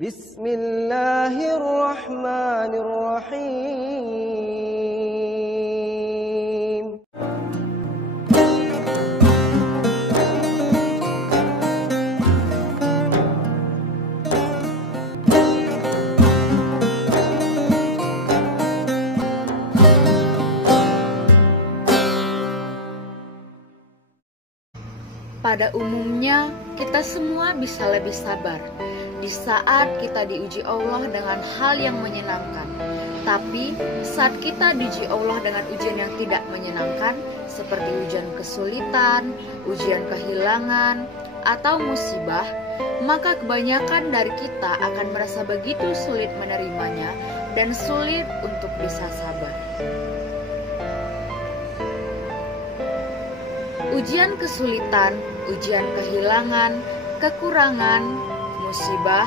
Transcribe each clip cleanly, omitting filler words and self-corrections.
Bismillahirrahmanirrahim. Pada umumnya, kita semua bisa lebih sabar di saat kita diuji Allah dengan hal yang menyenangkan. Tapi saat kita diuji Allah dengan ujian yang tidak menyenangkan, seperti ujian kesulitan, ujian kehilangan, atau musibah, maka kebanyakan dari kita akan merasa begitu sulit menerimanya dan sulit untuk bisa sabar. Ujian kesulitan, ujian kehilangan, kekurangan, musibah,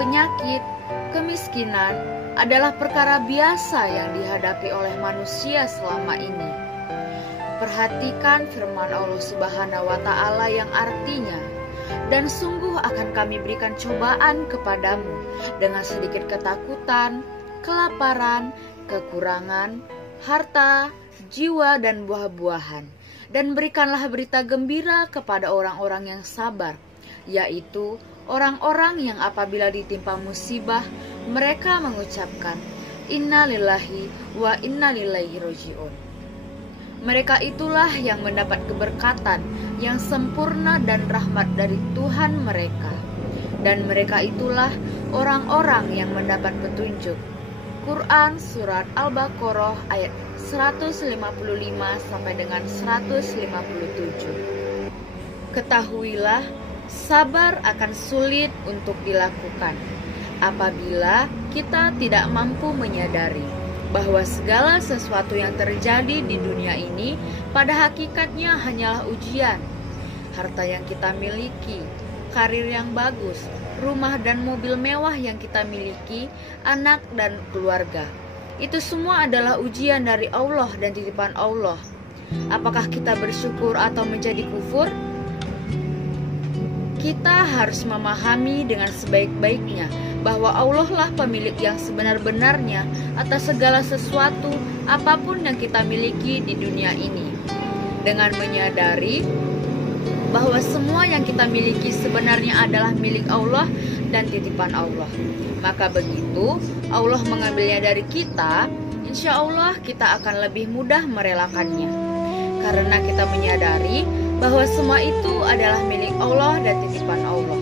penyakit, kemiskinan adalah perkara biasa yang dihadapi oleh manusia selama ini. Perhatikan firman Allah Subhanahu wa Ta'ala yang artinya, "Dan sungguh akan kami berikan cobaan kepadamu dengan sedikit ketakutan, kelaparan, kekurangan, harta, jiwa, dan buah-buahan. Dan berikanlah berita gembira kepada orang-orang yang sabar, yaitu orang-orang yang apabila ditimpa musibah, mereka mengucapkan, Inna lillahi wa inna ilaihi raji'un. Mereka itulah yang mendapat keberkatan yang sempurna dan rahmat dari Tuhan mereka. Dan mereka itulah orang-orang yang mendapat petunjuk." Quran Surat Al-Baqarah ayat 155 sampai dengan 157. Ketahuilah, sabar akan sulit untuk dilakukan apabila kita tidak mampu menyadari bahwa segala sesuatu yang terjadi di dunia ini pada hakikatnya hanyalah ujian. Harta yang kita miliki, karir yang bagus, rumah dan mobil mewah yang kita miliki, anak dan keluarga, itu semua adalah ujian dari Allah dan titipan Allah. Apakah kita bersyukur atau menjadi kufur? Kita harus memahami dengan sebaik-baiknya bahwa Allah lah pemilik yang sebenar-benarnya atas segala sesuatu apapun yang kita miliki di dunia ini. Dengan menyadari bahwa semua yang kita miliki sebenarnya adalah milik Allah dan titipan Allah, maka begitu Allah mengambilnya dari kita, insya Allah kita akan lebih mudah merelakannya. Karena kita menyadari bahwa semua itu adalah milik Allah dan titipan Allah.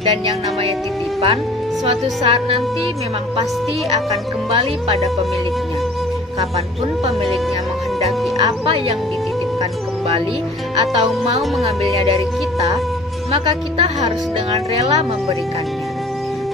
Dan yang namanya titipan, suatu saat nanti memang pasti akan kembali pada pemiliknya. Kapanpun pemiliknya menghendaki apa yang dititipkan kembali atau mau mengambilnya dari kita, maka kita harus dengan rela memberikannya.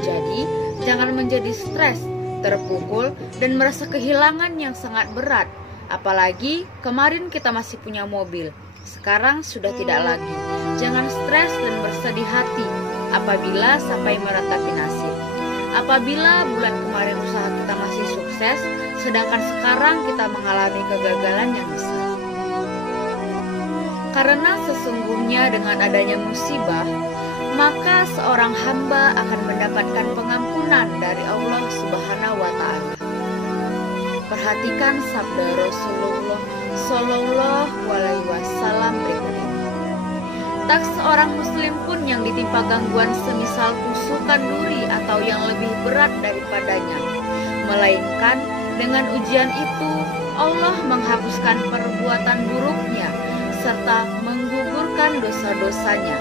Jadi, jangan menjadi stres, terpukul, dan merasa kehilangan yang sangat berat. Apalagi kemarin kita masih punya mobil, sekarang sudah tidak lagi. Jangan stres dan bersedih hati apabila sampai meratapi nasib. Apabila bulan kemarin usaha kita masih sukses, sedangkan sekarang kita mengalami kegagalan yang besar. Karena sesungguhnya dengan adanya musibah, maka seorang hamba akan mendapatkan pengampunan dari Allah Subhanahu wa Ta'ala. Perhatikan sabda Rasulullah Shallallahu Alaihi Wasallam berikut ini. Tak seorang muslim pun yang ditimpa gangguan semisal tusukan duri atau yang lebih berat daripadanya, melainkan dengan ujian itu Allah menghapuskan perbuatan buruknya serta menggugurkan dosa-dosanya,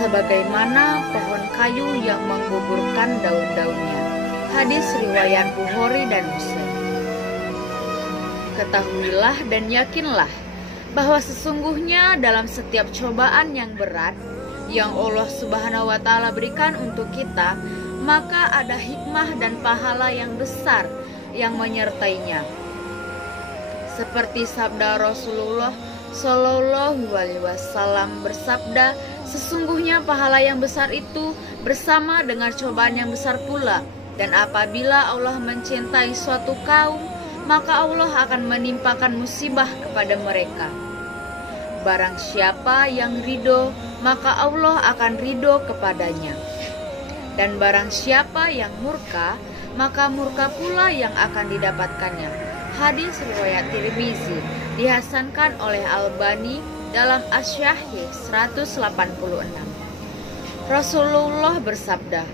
sebagaimana pohon kayu yang menggugurkan daun-daunnya. Hadis riwayat Bukhari dan Muslim. Ketahuilah dan yakinlah bahwa sesungguhnya dalam setiap cobaan yang berat yang Allah Subhanahu wa Ta'ala berikan untuk kita, maka ada hikmah dan pahala yang besar yang menyertainya. Seperti sabda Rasulullah Shallallahu Alaihi Wasallam bersabda, sesungguhnya pahala yang besar itu bersama dengan cobaan yang besar pula. Dan apabila Allah mencintai suatu kaum, maka Allah akan menimpakan musibah kepada mereka. Barang siapa yang ridho, maka Allah akan ridho kepadanya. Dan barang siapa yang murka, maka murka pula yang akan didapatkannya. Hadis riwayat Tirmizi, dihasankan oleh Albani dalam Asy-Syahih 186. Rasulullah bersabda,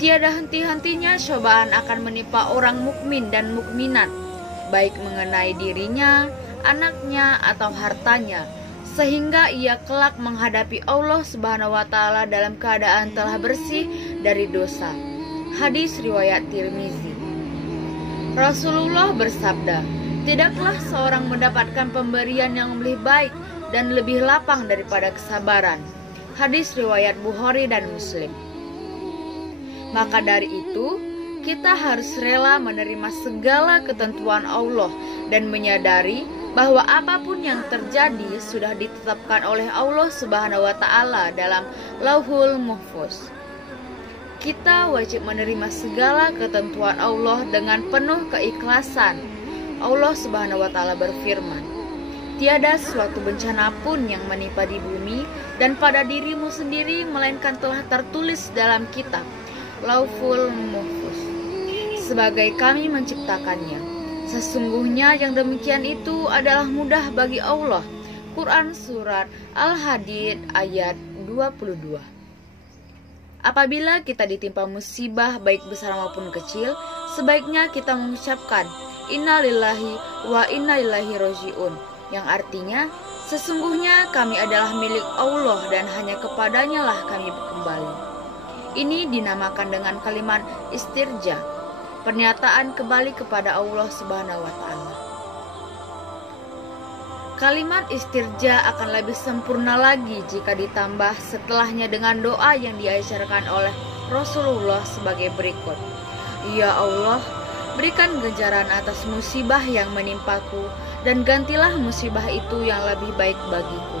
tiada henti-hentinya cobaan akan menimpa orang mukmin dan mukminat, baik mengenai dirinya, anaknya, atau hartanya, sehingga ia kelak menghadapi Allah Subhanahu wa Ta'ala dalam keadaan telah bersih dari dosa. Hadis riwayat Tirmizi. Rasulullah bersabda, tidaklah seorang mendapatkan pemberian yang lebih baik dan lebih lapang daripada kesabaran. Hadis riwayat Bukhari dan Muslim. Maka dari itu, kita harus rela menerima segala ketentuan Allah dan menyadari bahwa apapun yang terjadi sudah ditetapkan oleh Allah Subhanahu wa Ta'ala dalam Lauhul Mahfuz. Kita wajib menerima segala ketentuan Allah dengan penuh keikhlasan. Allah Subhanahu wa Ta'ala berfirman, tiada suatu bencana pun yang menimpa di bumi dan pada dirimu sendiri melainkan telah tertulis dalam kitab Lauhul Mahfuz sebagai kami menciptakannya. Sesungguhnya yang demikian itu adalah mudah bagi Allah. Quran Surat Al-Hadid ayat 22. Apabila kita ditimpa musibah baik besar maupun kecil, sebaiknya kita mengucapkan Inna lillahi wa inna ilaihi roji'un, yang artinya sesungguhnya kami adalah milik Allah dan hanya kepadanya lah kami kembali. Ini dinamakan dengan kalimat istirja, pernyataan kembali kepada Allah Subhanahu wa Ta'ala. Kalimat istirja akan lebih sempurna lagi jika ditambah setelahnya dengan doa yang diajarkan oleh Rasulullah sebagai berikut. Ya Allah, berikan ganjaran atas musibah yang menimpaku dan gantilah musibah itu yang lebih baik bagiku.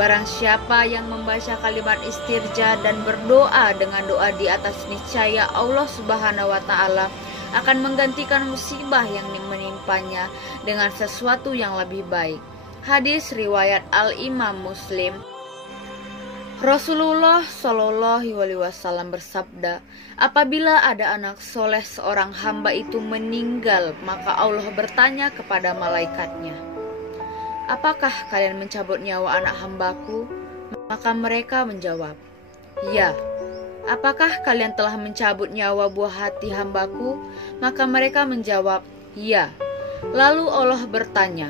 Barang siapa yang membaca kalimat istirja dan berdoa dengan doa di atas, niscaya Allah Subhanahu wa Ta'ala akan menggantikan musibah yang menimpanya dengan sesuatu yang lebih baik. Hadis riwayat Al-Imam Muslim. Rasulullah Shallallahu alaihi wasallam bersabda, apabila ada anak soleh seorang hamba itu meninggal, maka Allah bertanya kepada malaikatnya, apakah kalian mencabut nyawa anak hambaku? Maka mereka menjawab, ya. Apakah kalian telah mencabut nyawa buah hati hambaku? Maka mereka menjawab, ya. Lalu Allah bertanya,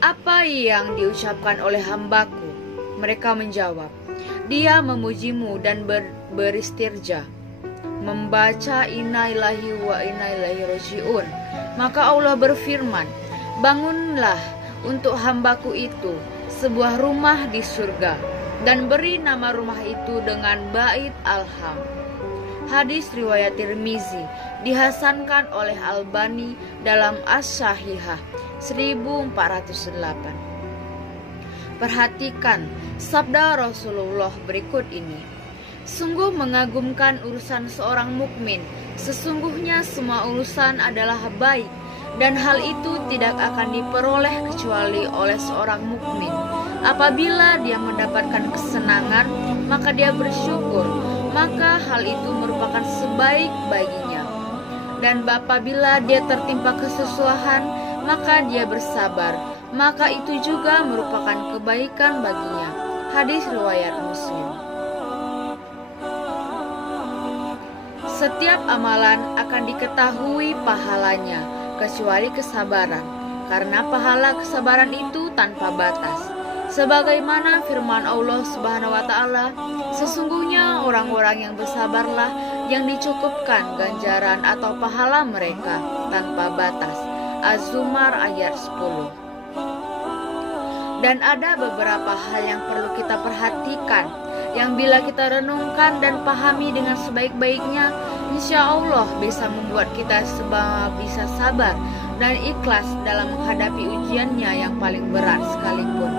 apa yang diucapkan oleh hambaku? Mereka menjawab, dia memujimu dan beristirja, membaca inna lillahi wa inna ilaihi roji'un. Maka Allah berfirman, bangunlah untuk hambaku itu sebuah rumah di surga, dan beri nama rumah itu dengan Bait Alham. Hadis riwayat Tirmizi, dihasankan oleh Albani dalam As-Sahihah 1408. Perhatikan sabda Rasulullah berikut ini. Sungguh mengagumkan urusan seorang mukmin. Sesungguhnya semua urusan adalah baik, dan hal itu tidak akan diperoleh kecuali oleh seorang mukmin. Apabila dia mendapatkan kesenangan, maka dia bersyukur, maka hal itu merupakan sebaik-baiknya. Dan apabila dia tertimpa kesusahan, maka dia bersabar, maka itu juga merupakan kebaikan baginya. Hadis riwayat Muslim. Setiap amalan akan diketahui pahalanya, kecuali kesabaran, karena pahala kesabaran itu tanpa batas. Sebagaimana firman Allah Subhanahu wa Ta'ala, sesungguhnya orang-orang yang bersabarlah yang dicukupkan ganjaran atau pahala mereka tanpa batas. Az-Zumar ayat 10. Dan ada beberapa hal yang perlu kita perhatikan, yang bila kita renungkan dan pahami dengan sebaik-baiknya, insya Allah bisa membuat kita bisa sabar dan ikhlas dalam menghadapi ujiannya yang paling berat sekalipun.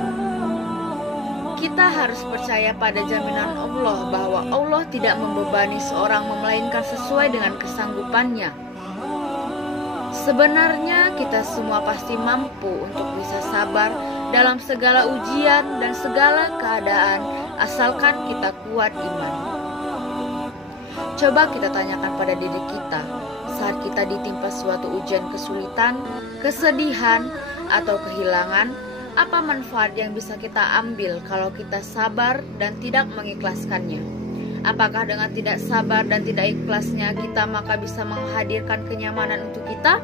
Kita harus percaya pada jaminan Allah bahwa Allah tidak membebani seorang melainkan sesuai dengan kesanggupannya. Sebenarnya kita semua pasti mampu untuk bisa sabar dalam segala ujian dan segala keadaan, asalkan kita kuat iman. Coba kita tanyakan pada diri kita, saat kita ditimpa suatu ujian kesulitan, kesedihan, atau kehilangan, apa manfaat yang bisa kita ambil kalau kita sabar dan tidak mengikhlaskannya? Apakah dengan tidak sabar dan tidak ikhlasnya kita maka bisa menghadirkan kenyamanan untuk kita?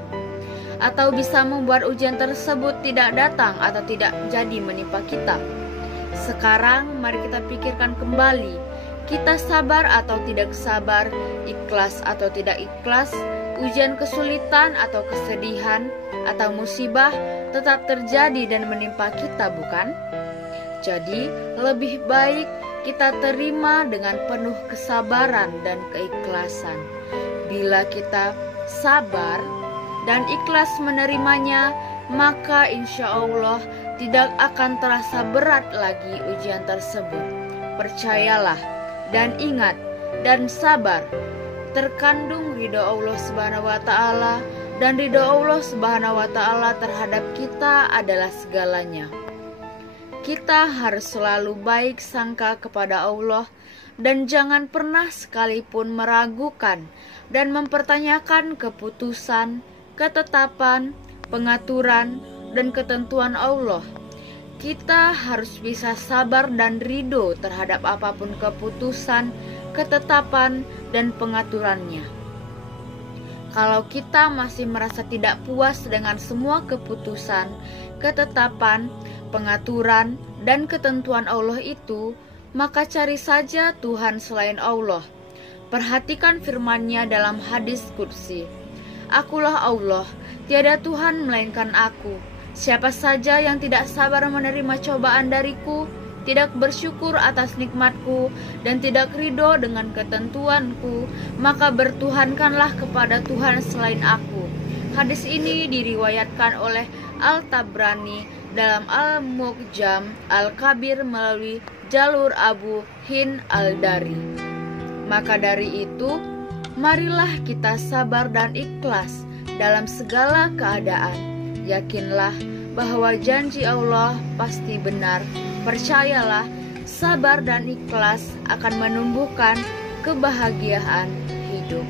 Atau bisa membuat ujian tersebut tidak datang atau tidak jadi menimpa kita? Sekarang mari kita pikirkan kembali, kita sabar atau tidak sabar, ikhlas atau tidak ikhlas, ujian kesulitan atau kesedihan atau musibah tetap terjadi dan menimpa kita, bukan? Jadi lebih baik kita terima dengan penuh kesabaran dan keikhlasan. Bila kita sabar dan ikhlas menerimanya, maka insya Allah tidak akan terasa berat lagi ujian tersebut. Percayalah dan ingat dan sabar, terkandung ridho Allah Subhanahu wa taala, dan ridho Allah Subhanahu wa taala terhadap kita adalah segalanya. Kita harus selalu baik sangka kepada Allah dan jangan pernah sekalipun meragukan dan mempertanyakan keputusan, ketetapan, pengaturan, dan ketentuan Allah. Kita harus bisa sabar dan ridho terhadap apapun keputusan, ketetapan, dan pengaturannya. Kalau kita masih merasa tidak puas dengan semua keputusan, ketetapan, pengaturan, dan ketentuan Allah itu, maka cari saja Tuhan selain Allah. Perhatikan firman-Nya dalam hadis qudsi. Akulah Allah, tiada Tuhan melainkan aku. Siapa saja yang tidak sabar menerima cobaan dariku, tidak bersyukur atas nikmatku, dan tidak ridho dengan ketentuanku, maka bertuhankanlah kepada Tuhan selain aku. Hadis ini diriwayatkan oleh Al-Tabrani dalam Al-Mu'jam Al-Kabir melalui jalur Abu Hind Al-Dari. Maka dari itu, marilah kita sabar dan ikhlas dalam segala keadaan. Yakinlah bahwa janji Allah pasti benar. Percayalah, sabar dan ikhlas akan menumbuhkan kebahagiaan hidup.